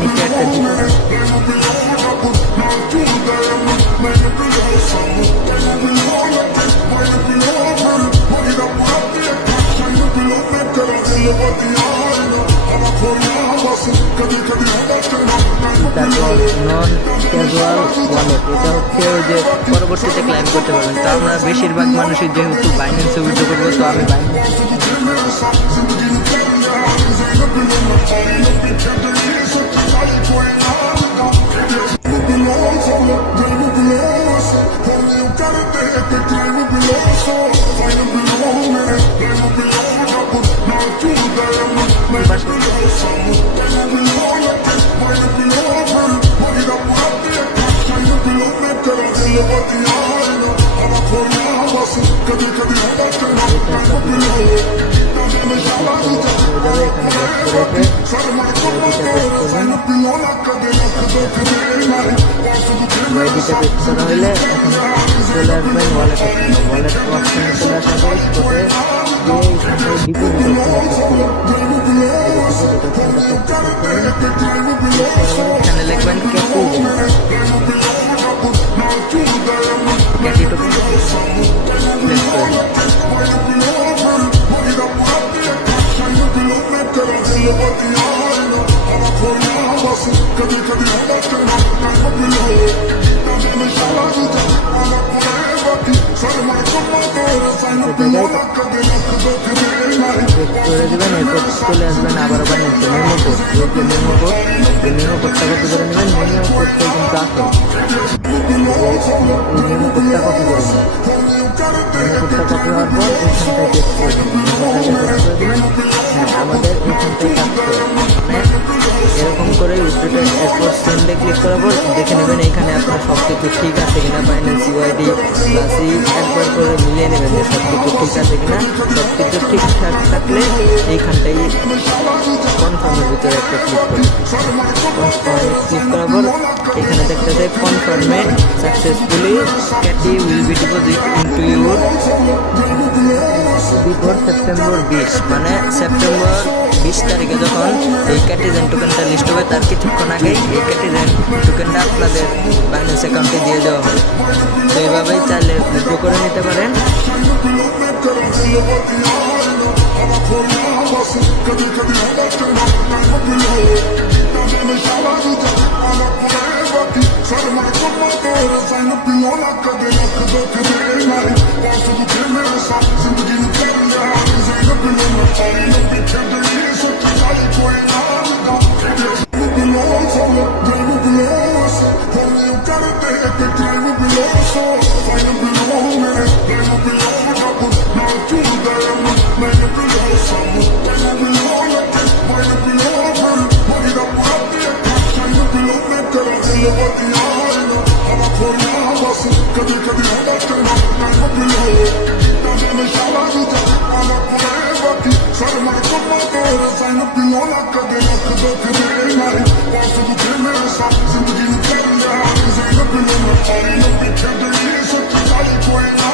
নিচে একটা তারপর নন ক্যাজুয়াল ওয়ালেট, এটা হচ্ছে ওই যে পরবর্তীতে ক্লাইম করতে পারবেন। তো আমরা বেশিরভাগ মানুষই যেহেতু বাইন্যান্সে উইথড্র করবো, তো আমি ওয়াইডিতে পেস্ট করা হলে এখন চলে আসবেন ওয়ালেট অপশনে। ওয়ালেট অপশনে চলে আসার পর স্পটে গিয়ে এইখানটায় ডিপোজিট এখানে লিখবেন ক্যাটি টোকেন প্লেস করে করে দেবেন। এরপর চলে আসবেন আবার বানিয়েছে মেমো কোড। এই যে মেমো কোডটা কপি করে নেবেন। মেমো কোডটা কিন্তু আছে, এই মেমো কোডটা কপি করে নেবেন। মেমো কোডটা কপি হওয়ার পর এইখানটায় পেস্ট করে দেবেন। হ্যাঁ, আমাদের এইখানটায় কাজ করে মানে এরকম করে উইথড্রটা। এরপর সেন্ডে ক্লিক করার পর দেখে নেবেন এইখানে আপনার সব কিছু ঠিক আছে কিনা। বাইন্যান্স ইউআইডি প্লাস একবার করে মিলিয়ে নেবেন যে সব কিছু ঠিক আছে কিনা। সব কিছু ঠিকঠাক থাকলে এইখানটাই কনফার্মের ভিতরে একটা ক্লিক করুন। কনফার্মে ক্লিক করার পর এখানে দেখতে যায় কনফার্মে সাকসেসফুলি ক্যাটি will be deposit into your before September 20, মানে সেপ্টেম্বর 20 তারিখে যখন এই ক্যাটিজেন টোকেনটা লিস্ট হবে তার কিছুক্ষণ আগেই এই ক্যাটিজেন টোকেনটা আপনাদের বাইন্যান্স অ্যাকাউন্টে দিয়ে দেওয়া হবে। তো এইভাবেই চাইলে উইথড্র করে নিতে পারেন। जिंदगी में